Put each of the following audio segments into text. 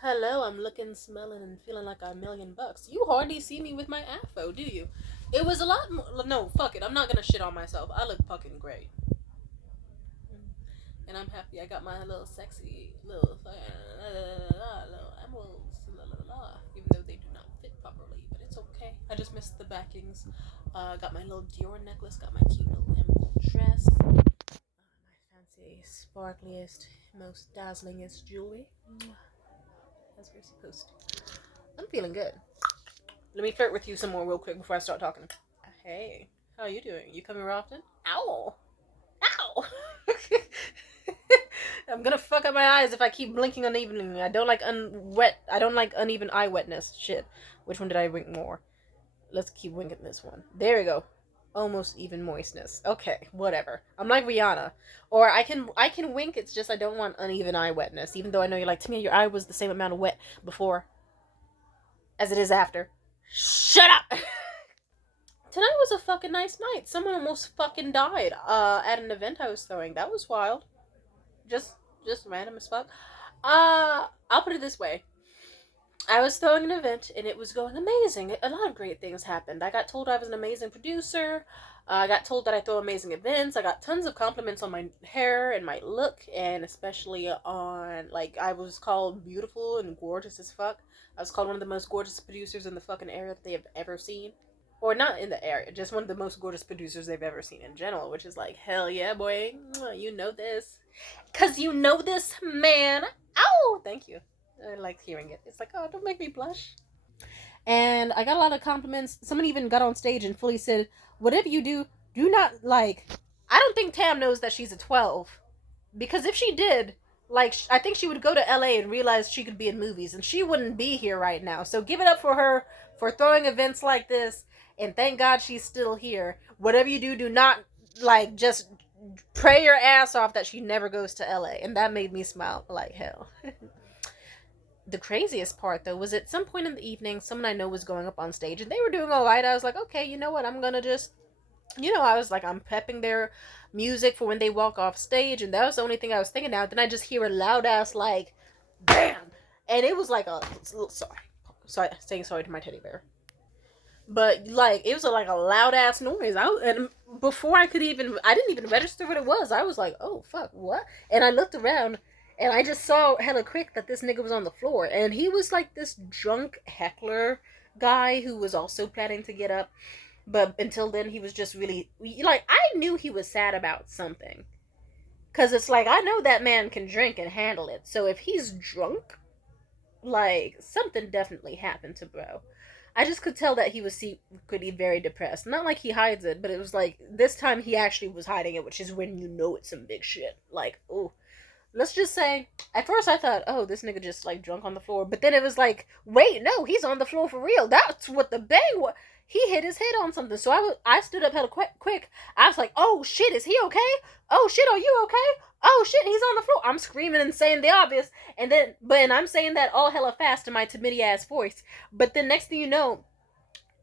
Hello, I'm looking, smelling, and feeling like $1,000,000. You hardly see me with my afro, do you? It was a lot more. No, fuck it. I'm not gonna shit on myself. I look fucking great. And I'm happy I got my little sexy, little little emeralds, even though they do not fit properly, but it's okay. I just missed the backings. Got my little Dior necklace, got my cute little emerald dress, my fancy, sparkliest, most dazzlingest jewelry. As we're supposed to. I'm feeling good. Let me flirt with you some more real quick before I start talking. Hey, how are you doing? You coming here often? Ow! Ow! I'm gonna fuck up my eyes if I keep blinking unevenly. I don't like I don't like uneven eye wetness. Shit. Which one did I wink more? Let's keep winking this one. There we go. Almost even moistness. Okay, whatever. I'm like Rihanna. Or I can wink, it's just I don't want uneven eye wetness. Even though I know you're like, to me your eye was the same amount of wet before as it is after. Shut up! Tonight was a fucking nice night. Someone almost fucking died at an event I was throwing. That was wild. Just random as fuck. I'll put it this way. I was throwing an event and it was going amazing. A lot of great things happened. I got told I was an amazing producer. I got told that I throw amazing events. I got tons of compliments on my hair and my look, and especially on, like, I was called beautiful and gorgeous as fuck. I was called one of the most gorgeous producers in the fucking area that they have ever seen. Or not in the area, just one of the most gorgeous producers they've ever seen in general, which is like, hell yeah, boy. You know this. Because you know this, man. Ow! Thank you. I like hearing it. It's like, oh, don't make me blush. And I got a lot of compliments. Someone even got on stage and fully said, whatever you do, do not, like, I don't think Tam knows that she's a 12. Because if she did, like, I think she would go to LA and realize she could be in movies, and she wouldn't be here right now. So give it up for her for throwing events like this, and thank God she's still here. Whatever you do, do not, like, just pray your ass off that she never goes to LA. And that made me smile like hell. The craziest part, though, was at some point in the evening, someone I know was going up on stage, and they were doing all right. I was like, okay, you know what? I'm gonna just, I was like, I'm prepping their music for when they walk off stage, and that was the only thing I was thinking now. Then I just hear a loud ass, like, bam! And it was like a, sorry, saying sorry to my teddy bear. But, like, it was like a loud ass noise. And before I didn't even register what it was. I was like, oh, fuck, what? And I looked around, and I just saw hella quick that this nigga was on the floor. And he was like this drunk heckler guy who was also planning to get up. But until then, he was just really, like, I knew he was sad about something. Because it's like, I know that man can drink and handle it. So if he's drunk, like, something definitely happened to bro. I just could tell that he was secretly very depressed. Not like he hides it, but it was like, this time he actually was hiding it, which is when you know it's some big shit. Like, ooh. Let's just say, at first I thought, oh, this nigga just, like, drunk on the floor. But then it was like, wait, no, he's on the floor for real. That's what the bang was. He hit his head on something. So I stood up hella quick. I was like, oh, shit, is he okay? Oh, shit, are you okay? Oh, shit, he's on the floor. I'm screaming and saying the obvious. And I'm saying that all hella fast in my timidity ass voice. But then next thing you know,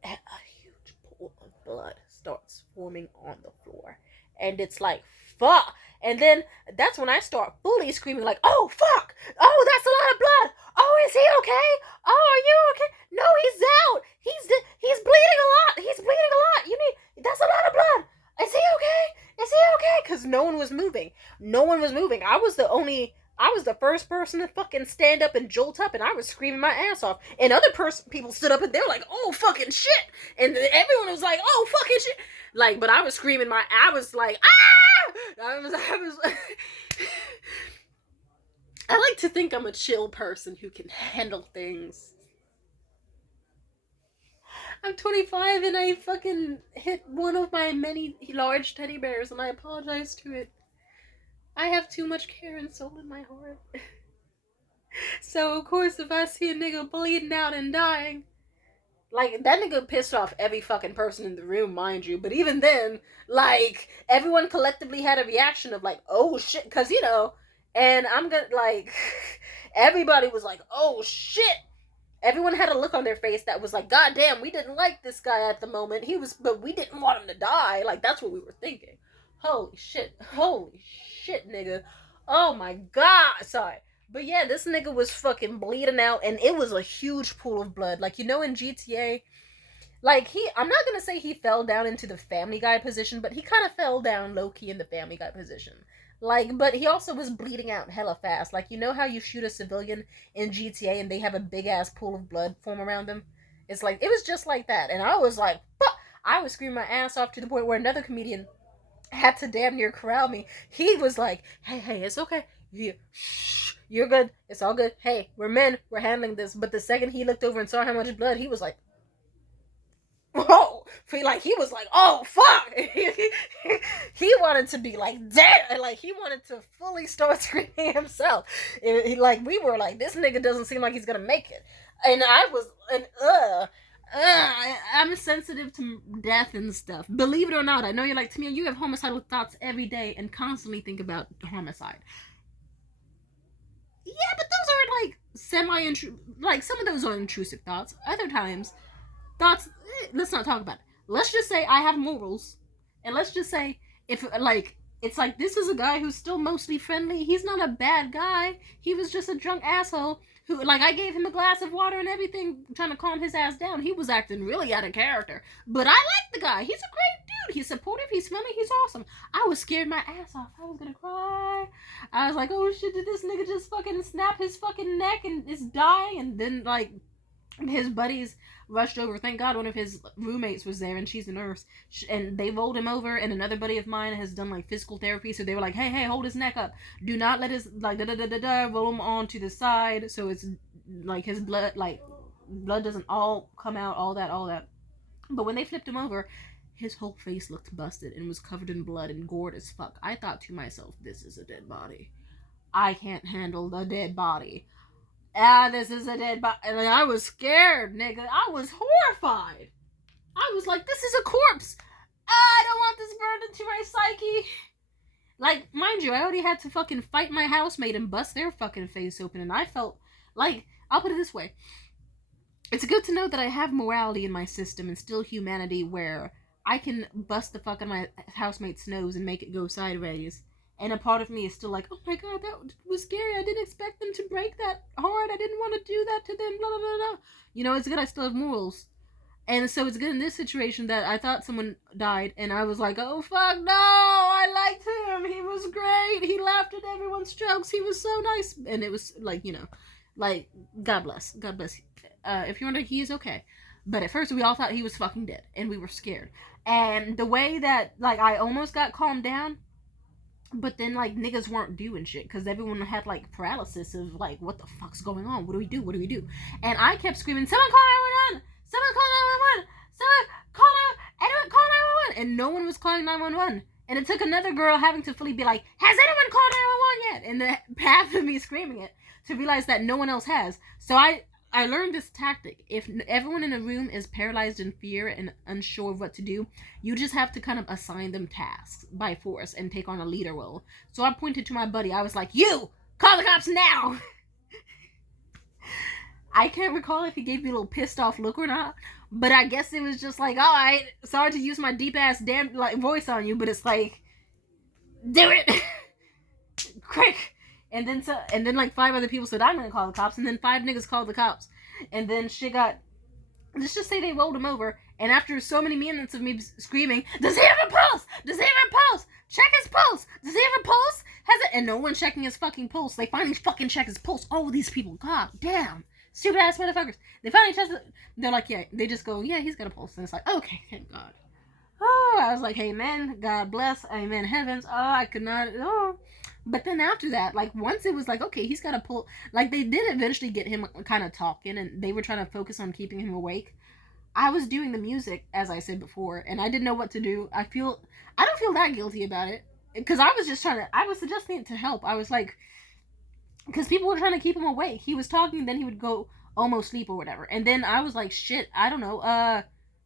a huge pool of blood starts forming on the floor. And it's like, fuck. And then that's when I start fully screaming like, oh, fuck. Oh, that's a lot of blood. Oh, is he okay? Oh, are you okay? No, he's out. He's bleeding a lot. He's bleeding a lot. That's a lot of blood. Is he okay? Is he okay? Because no one was moving. No one was moving. I was the first person to fucking stand up and jolt up, and I was screaming my ass off. And other people stood up and they were like, oh, fucking shit. And everyone was like, oh, fucking shit. Like, but I was screaming I was like, ah! I was I like to think I'm a chill person who can handle things. I'm 25 and I fucking hit one of my many large teddy bears, and I apologize to it. I have too much care and soul in my heart. So, of course, if I see a nigga bleeding out and dying, like, that nigga pissed off every fucking person in the room, mind you. But even then, like, everyone collectively had a reaction of, like, oh, shit. Because, and I'm gonna, like, everybody was like, oh, shit. Everyone had a look on their face that was like, God damn, we didn't like this guy at the moment. But we didn't want him to die. Like, that's what we were thinking. Holy shit, nigga. Oh my God. Sorry. But yeah, this nigga was fucking bleeding out, and it was a huge pool of blood. Like, you know, in GTA, like, I'm not gonna say he fell down into the Family Guy position, but he kind of fell down low key in the Family Guy position. Like, but he also was bleeding out hella fast. Like, you know how you shoot a civilian in GTA and they have a big ass pool of blood form around them? It's like, it was just like that. And I was like, fuck! I was screaming my ass off to the point where another comedian had to damn near corral me. He was like, hey, it's okay. Shh, you're good. It's all good. Hey, we're men. We're handling this. But the second he looked over and saw how much blood, he was like, oh, he was like, oh fuck. He wanted to be like dead. Like, he wanted to fully start screaming himself. Like, we were like, this nigga doesn't seem like he's gonna make it. And I was, and I'm sensitive to death and stuff. Believe it or not, I know you're like, Tamia, you have homicidal thoughts every day and constantly think about homicide. Yeah, but those are like semi-intrusive. Like, some of those are intrusive thoughts. Other times, thoughts. Let's not talk about it. Let's just say I have morals, and let's just say if like it's like, this is a guy who's still mostly friendly. He's not a bad guy. He was just a drunk asshole who, like, I gave him a glass of water and everything, trying to calm his ass down. He was acting really out of character, but I like the guy. He's a great dude. He's supportive. He's friendly. He's awesome. I was scared my ass off. I was gonna cry. I was like, oh shit, did this nigga just fucking snap his fucking neck and is dying? And then, like, his buddies rushed over. Thank God one of his roommates was there, and she's a nurse, and they rolled him over. And another buddy of mine has done like physical therapy, so they were like, hey, hold his neck up, do not let his, like, roll him on to the side so it's like his blood doesn't all come out, all that. But when they flipped him over, his whole face looked busted and was covered in blood and gored as fuck. I thought to myself, this is a dead body. I can't handle the dead body. This is a dead body. And I was scared, nigga. I was horrified. I was like, this is a corpse. I don't want this burned into my psyche. Like, mind you, I already had to fucking fight my housemate and bust their fucking face open. And I felt like, I'll put it this way. It's good to know that I have morality in my system and still humanity, where I can bust the fuck out of my housemate's nose and make it go sideways. And a part of me is still like, oh my god, that was scary. I didn't expect them to break that hard. I didn't want to do that to them, blah, blah, blah, blah. You know, it's good I still have morals. And so it's good in this situation that I thought someone died, and I was like, oh fuck, no, I liked him. He was great. He laughed at everyone's jokes. He was so nice. And it was like, you know, like, God bless. God bless. If you're wondering, he is okay. But at first we all thought he was fucking dead, and we were scared. And the way that, like, I almost got calmed down, but then, like, niggas weren't doing shit because everyone had, like, paralysis of, like, what the fuck's going on? What do we do? What do we do? And I kept screaming, someone call 911! Someone call 911! Someone call 911! Anyone call 911! And no one was calling 911. And it took another girl having to fully be like, has anyone called 911 yet? And the path of me screaming it to realize that no one else has. So I learned this tactic. If everyone in a room is paralyzed in fear and unsure of what to do, you just have to kind of assign them tasks by force and take on a leader role. So I pointed to my buddy. I was like, you! Call the cops now! I can't recall if he gave me a little pissed off look or not, but I guess it was just like, alright, sorry to use my deep ass damn like voice on you, but it's like, do it! Quick! And then like 5 other people said, I'm gonna call the cops. And then 5 niggas called the cops. And then shit got, let's just say they rolled him over. And after so many minutes of me screaming, does he have a pulse? Does he have a pulse? Check his pulse. Does he have a pulse? Has it? And no one checking his fucking pulse. They finally fucking check his pulse. All these people, god damn. Stupid ass motherfuckers. They finally test it. They're like, yeah. They just go, yeah, he's got a pulse. And it's like, okay, thank God. Oh, I was like, amen. God bless. Amen. Heavens. Oh, I could not. Oh. But then after that, like, once it was like, okay, he's got to pull, like, they did eventually get him kind of talking, and they were trying to focus on keeping him awake. I was doing the music, as I said before, and I didn't know what to do. I don't feel that guilty about it, because I was just I was suggesting it to help. I was like, because people were trying to keep him awake. He was talking, then he would go almost sleep or whatever. And then I was like, shit, I don't know,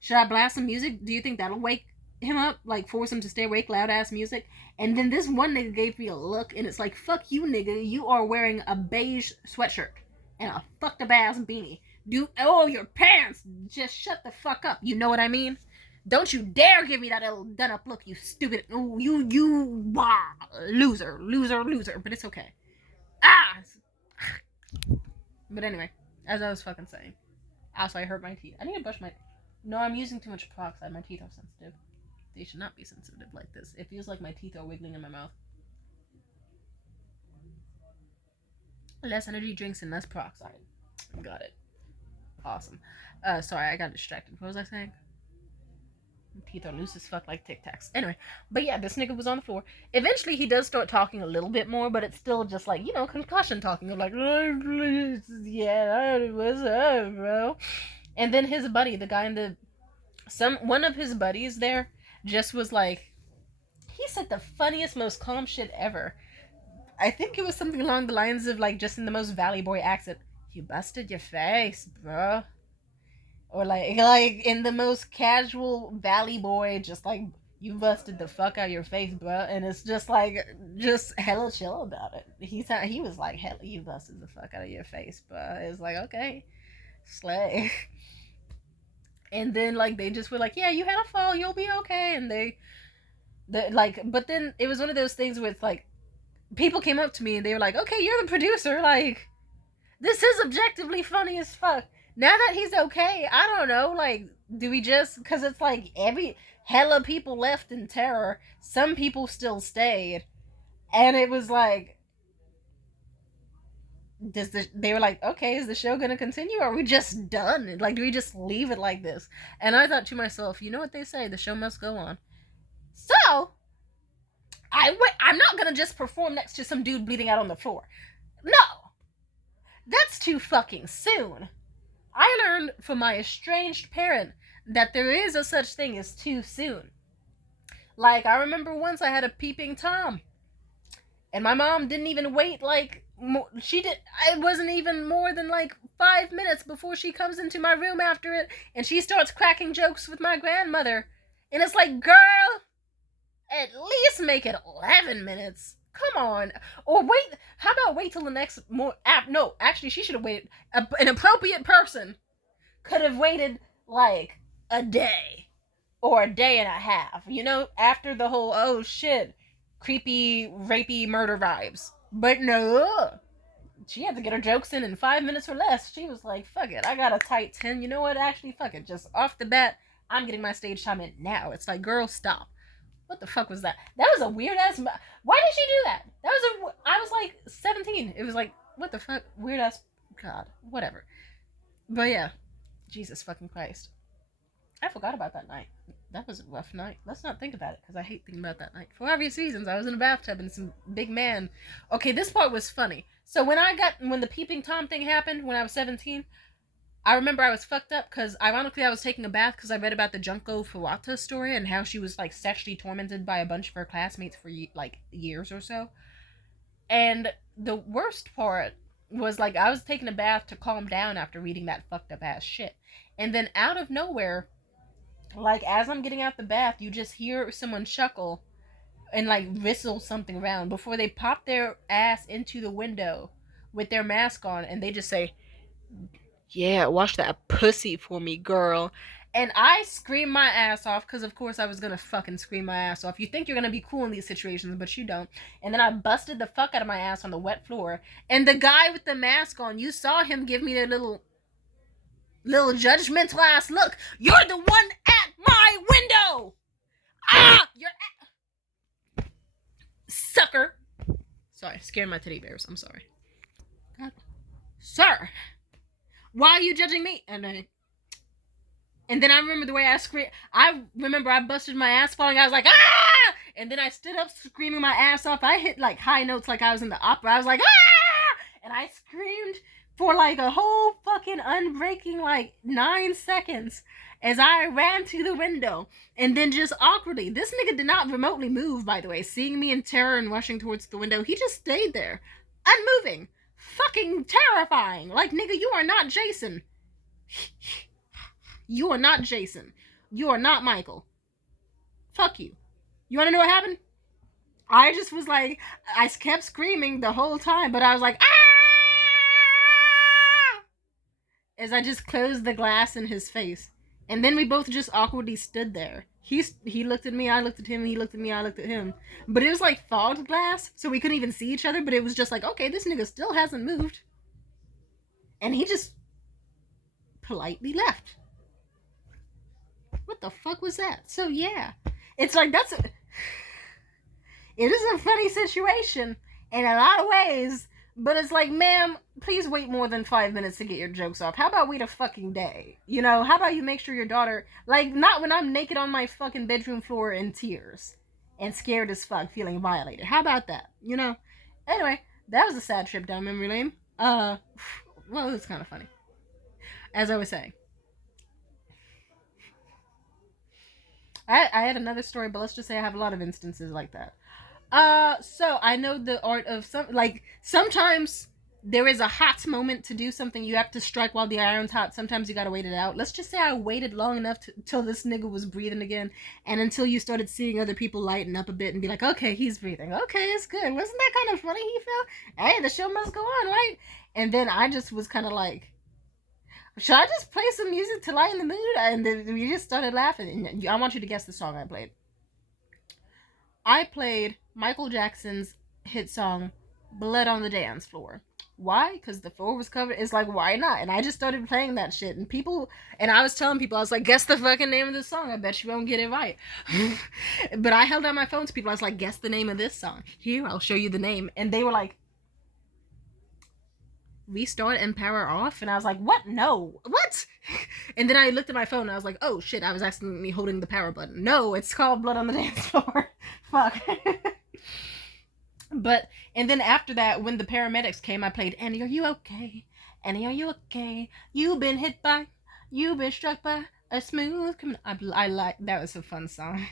should I blast some music? Do you think that'll wake him up, like force him to stay awake, loud ass music? And then this one nigga gave me a look, and it's like, fuck you, nigga, you are wearing a beige sweatshirt and a fucked up ass beanie. Dude, oh, your pants, just shut the fuck up, you know what I mean? Don't you dare give me that little done up look, you stupid, you loser, but it's okay. But anyway, as I was fucking saying. Also, I hurt my teeth. I need to brush my... No, I'm using too much peroxide. My teeth are sensitive. They should not be sensitive like this. It feels like my teeth are wiggling in my mouth. Less energy drinks and less peroxide. Got it. Awesome. Sorry, I got distracted. What was I saying? Teeth are loose as fuck like Tic Tacs. Anyway, but yeah, this nigga was on the floor. Eventually, he does start talking a little bit more, but it's still just like, you know, concussion talking of like, yeah, what's up, bro? And then his buddy, the guy in the... one of his buddies there just was like... He said the funniest, most calm shit ever. I think it was something along the lines of like, just in the most Valley Boy accent. You busted your face, bro. Or like in the most casual Valley Boy, just like, you busted the fuck out of your face, bro. And it's just like, just hella chill about it. He was like, hella, you busted the fuck out of your face, bro. It's like, okay, slay. And then like, they just were like, yeah, you had a fall, you'll be okay. And they like, but then it was one of those things where it's like, people came up to me and they were like, okay, you're the producer, like, this is objectively funny as fuck. Now that he's okay, I don't know, like, do we just... Because it's like, hella people left in terror. Some people still stayed. And it was like... They were like, okay, is the show gonna continue? Or are we just done? Like, do we just leave it like this? And I thought to myself, you know what they say, the show must go on. So, I'm not gonna just perform next to some dude bleeding out on the floor. No! That's too fucking soon. I learned from my estranged parent that there is a such thing as too soon. Like, I remember once I had a peeping Tom. And my mom didn't even wait, like, it wasn't even more than, like, 5 minutes before she comes into my room after it, and she starts cracking jokes with my grandmother. And it's like, girl, at least make it 11 minutes. Come on. Or wait, how about wait till the next no, actually, she should have waited. An appropriate person could have waited like a day or a day and a half, you know, after the whole, oh shit, creepy, rapey murder vibes. But no, she had to get her jokes in 5 minutes or less. She was like, fuck it, I got a tight 10. You know what, actually, fuck it. Just off the bat, I'm getting my stage time in now. It's like, girl, stop. What the fuck was that? That was a weird ass... Why did she do that? I was like 17. It was like, what the fuck? Weird ass... God. Whatever. But yeah. Jesus fucking Christ. I forgot about that night. That was a rough night. Let's not think about it, because I hate thinking about that night. For obvious reasons. I was in a bathtub and some big man... Okay, this part was funny. So when the peeping Tom thing happened when I was 17... I remember I was fucked up because, ironically, I was taking a bath because I read about the Junko Furuta story and how she was, like, sexually tormented by a bunch of her classmates for, like, years or so. And the worst part was, like, I was taking a bath to calm down after reading that fucked up ass shit. And then out of nowhere, like, as I'm getting out the bath, you just hear someone chuckle and, like, whistle something around before they pop their ass into the window with their mask on and they just say... Yeah, wash that pussy for me, girl. And I screamed my ass off, because of course I was gonna fucking scream my ass off. You think you're gonna be cool in these situations, but you don't. And then I busted the fuck out of my ass on the wet floor. And the guy with the mask on, you saw him give me the little judgmental ass look. You're the one at my window! Ah! You're at... Sucker! Sorry, scared my teddy bears. I'm sorry. God. Sir! Why are you judging me? And then I remember the way I screamed. I remember I busted my ass falling. I was like, ah! And then I stood up screaming my ass off. I hit like high notes like I was in the opera. I was like, ah! And I screamed for like a whole fucking unbreaking like 9 seconds as I ran to the window. And then just awkwardly, this nigga did not remotely move, by the way. Seeing me in terror and rushing towards the window, he just stayed there, unmoving. Fucking terrifying. Like, nigga, you are not Jason. You are not Jason. You are not Michael. Fuck you. You wanna know what happened? I just was like, I kept screaming the whole time, but I was like, ah! As I just closed the glass in his face. And then we both just awkwardly stood there. He looked at me, I looked at him, he looked at me, I looked at him. But it was like fogged glass, so we couldn't even see each other, but it was just like, okay, this nigga still hasn't moved. And he just politely left. What the fuck was that? So yeah, it's like it is a funny situation in a lot of ways, but it's like, ma'am, please wait more than 5 minutes to get your jokes off. How about wait a fucking day? You know, how about you make sure your daughter, like, not when I'm naked on my fucking bedroom floor in tears and scared as fuck, feeling violated. How about that? You know? Anyway, that was a sad trip down memory lane. Well, it was kind of funny. As I was saying. I had another story, but let's just say I have a lot of instances like that. So I know the art of sometimes there is a hot moment to do something. You have to strike while the iron's hot. Sometimes you gotta wait it out. Let's just say I waited long enough till this nigga was breathing again, and until you started seeing other people lighten up a bit and be like, okay, he's breathing. Okay, it's good. Wasn't that kind of funny? He felt, hey, the show must go on, right? And then I just was kind of like, should I just play some music to lighten the mood? And then we just started laughing. And I want you to guess the song I played. I played Michael Jackson's hit song, Blood on the Dance Floor. Why? Because the floor was covered. It's like, why not? And I just started playing that shit. And I was telling people, I was like, guess the fucking name of the song. I bet you won't get it right. But I held out my phone to people. I was like, guess the name of this song. Here, I'll show you the name. And they were like, restart and power off. And I was like, what? No. What? And then I looked at my phone and I was like, oh shit, I was accidentally holding the power button. No, it's called Blood on the Dance Floor. Fuck. But, and then after that, when the paramedics came, I played Annie, are you okay? Annie, are you okay? You've been struck by a smooth criminal. I like, that was a fun song.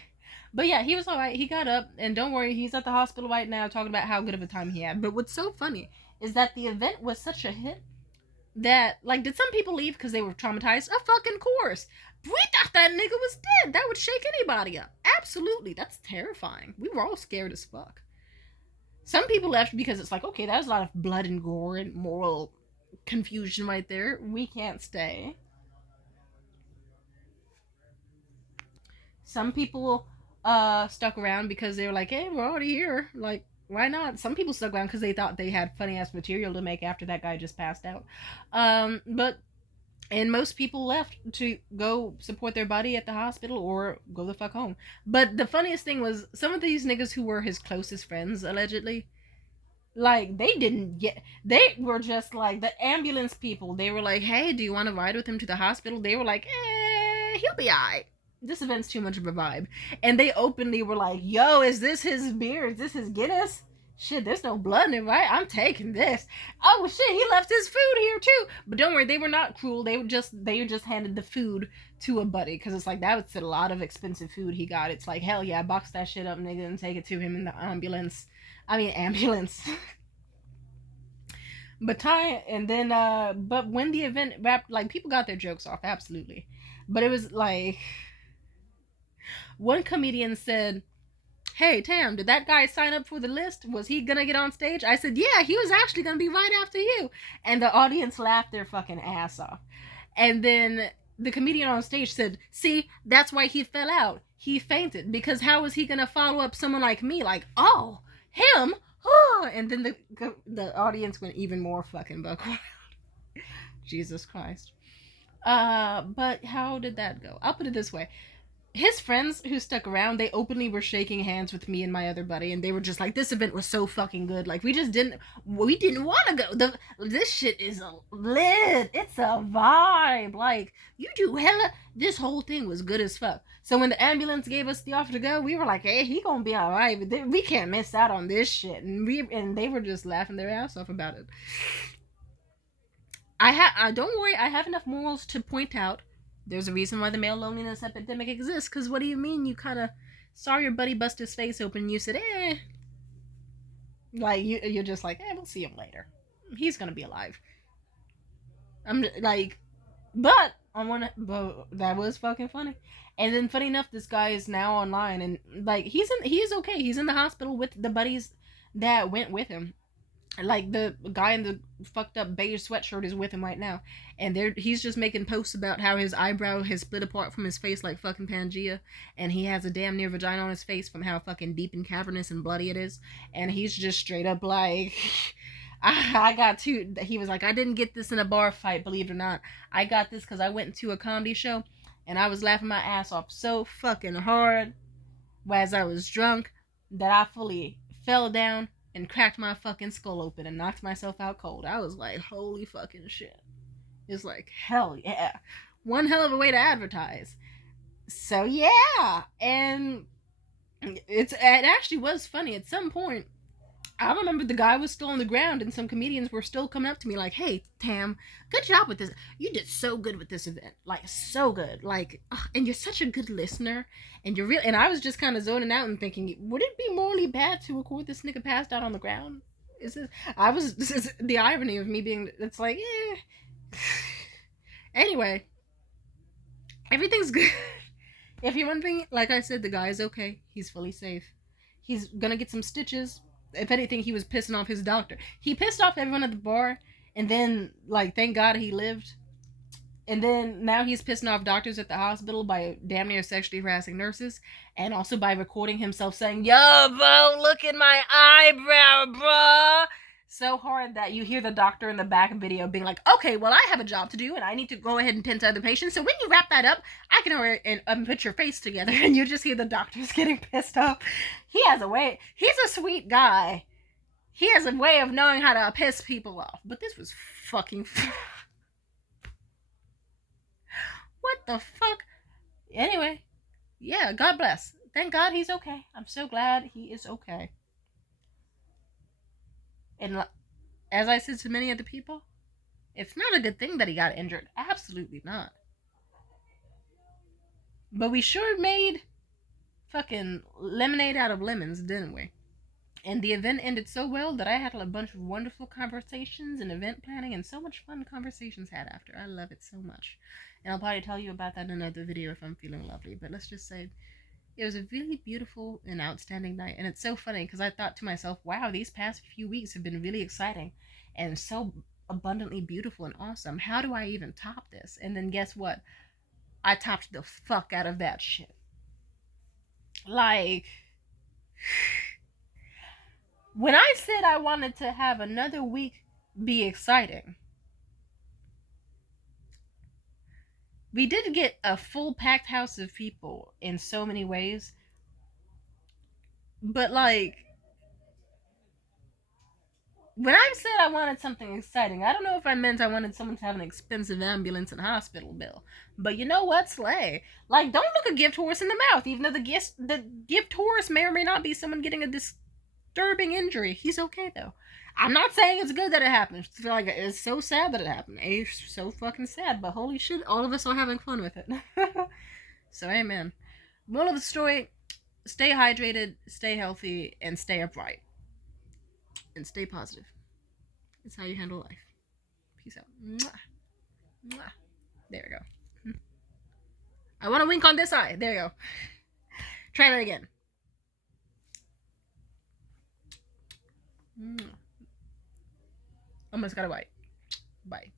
But yeah, he was alright. He got up, and don't worry, he's at the hospital right now talking about how good of a time he had. But what's so funny is that the event was such a hit that, like, did some people leave because they were traumatized? Of fucking course. We thought that nigga was dead. That would shake anybody up. Absolutely. That's terrifying. We were all scared as fuck. Some people left because it's like, okay, that was a lot of blood and gore and moral confusion right there. We can't stay. Some people stuck around because they were like, hey, we're already here. Like, why not? Some people stuck around because they thought they had funny ass material to make after that guy just passed out. And most people left to go support their buddy at the hospital or go the fuck home. But the funniest thing was some of these niggas who were his closest friends, allegedly, like, they were just like the ambulance people. They were like, hey, do you want to ride with him to the hospital? They were like, he'll be alright. This event's too much of a vibe. And they openly were like, yo, is this his beer? Is this his Guinness? Shit, there's no blood in it, right? I'm taking this. Oh shit, he left his food here too. But don't worry, they were not cruel. They just handed the food to a buddy because it's like that was a lot of expensive food he got. It's like, hell yeah, box that shit up, nigga, and take it to him in the ambulance. Ambulance. But when the event wrapped, like, people got their jokes off, absolutely. But it was like, one comedian said, hey, Tam, did that guy sign up for the list? Was he gonna get on stage? I said, yeah, he was actually gonna be right after you. And the audience laughed their fucking ass off. And then the comedian on stage said, see, that's why he fell out. He fainted. Because how was he gonna follow up someone like me? Like, oh, him? Oh. And then the audience went even more fucking buck wild. Jesus Christ. But how did that go? I'll put it this way. His friends who stuck around, they openly were shaking hands with me and my other buddy, and they were just like, this event was so fucking good. Like, we didn't want to go. This shit is lit. It's a vibe. Like, you do hella, this whole thing was good as fuck. So when the ambulance gave us the offer to go, we were like, hey, he gonna be alright. We can't miss out on this shit. And they were just laughing their ass off about it. Don't worry, I have enough morals to point out there's a reason why the male loneliness epidemic exists. Because what do you mean you kind of saw your buddy bust his face open and you said, like, you're just like, we'll see him later. He's gonna be alive. I'm like, but that was fucking funny. And then funny enough, this guy is now online and like he is okay. He's in the hospital with the buddies that went with him. Like, the guy in the fucked up beige sweatshirt is with him right now. And he's just making posts about how his eyebrow has split apart from his face like fucking Pangea. And he has a damn near vagina on his face from how fucking deep and cavernous and bloody it is. And he's just straight up like, I got two. He was like, I didn't get this in a bar fight, believe it or not. I got this because I went to a comedy show and I was laughing my ass off so fucking hard as I was drunk that I fully fell down and cracked my fucking skull open and knocked myself out cold. I was like, holy fucking shit. It's like, hell yeah. One hell of a way to advertise. So yeah. And it actually was funny. At some point, I remember the guy was still on the ground and some comedians were still coming up to me like, hey, Tam, good job with this. You did so good with this event. Like, so good. Like, and you're such a good listener. And you're real. And I was just kind of zoning out and thinking, would it be morally bad to record this nigga passed out on the ground? This is the irony of me being, it's like, Anyway, everything's good. If you're wondering, like I said, the guy is okay. He's fully safe. He's gonna get some stitches. If anything, he was pissing off his doctor. He pissed off everyone at the bar, and then, like, thank God he lived. And then now he's pissing off doctors at the hospital by damn near sexually harassing nurses, and also by recording himself saying, "Yo, bro, look at my eyebrow, bruh." So hard that you hear the doctor in the back video being like, okay, well, I have a job to do and I need to go ahead and tend to other patients. So when you wrap that up, I can hurry and put your face together. And you just hear the doctors getting pissed off. He has a way. He's a sweet guy. He has a way of knowing how to piss people off. But this was fucking... What the fuck? Anyway, yeah, God bless. Thank God he's okay. I'm so glad he is okay. And as I said to many other people, it's not a good thing that he got injured. Absolutely not. But we sure made fucking lemonade out of lemons, didn't we? And the event ended so well that I had a bunch of wonderful conversations and event planning and so much fun conversations had after. I love it so much. And I'll probably tell you about that in another video if I'm feeling lovely. But let's just say it was a really beautiful and outstanding night. And it's so funny because I thought to myself, wow, these past few weeks have been really exciting and so abundantly beautiful and awesome. How do I even top this? And then guess what? I topped the fuck out of that shit. Like, when I said I wanted to have another week be exciting, we did get a full packed house of people in so many ways. But like, when I said I wanted something exciting, I don't know if I meant I wanted someone to have an expensive ambulance and hospital bill. But you know what, slay. Like, don't look a gift horse in the mouth, even though the gift horse may or may not be someone getting a disturbing injury. He's okay though. I'm not saying it's good that it happened. I feel like it's so sad that it happened. It's so fucking sad, but holy shit, all of us are having fun with it. So amen. Moral of the story, stay hydrated, stay healthy, and stay upright. And stay positive. It's how you handle life. Peace out. Mwah. Mwah. There we go. I want to wink on this eye. There you go. Try that again. Almost got a bite. Bye.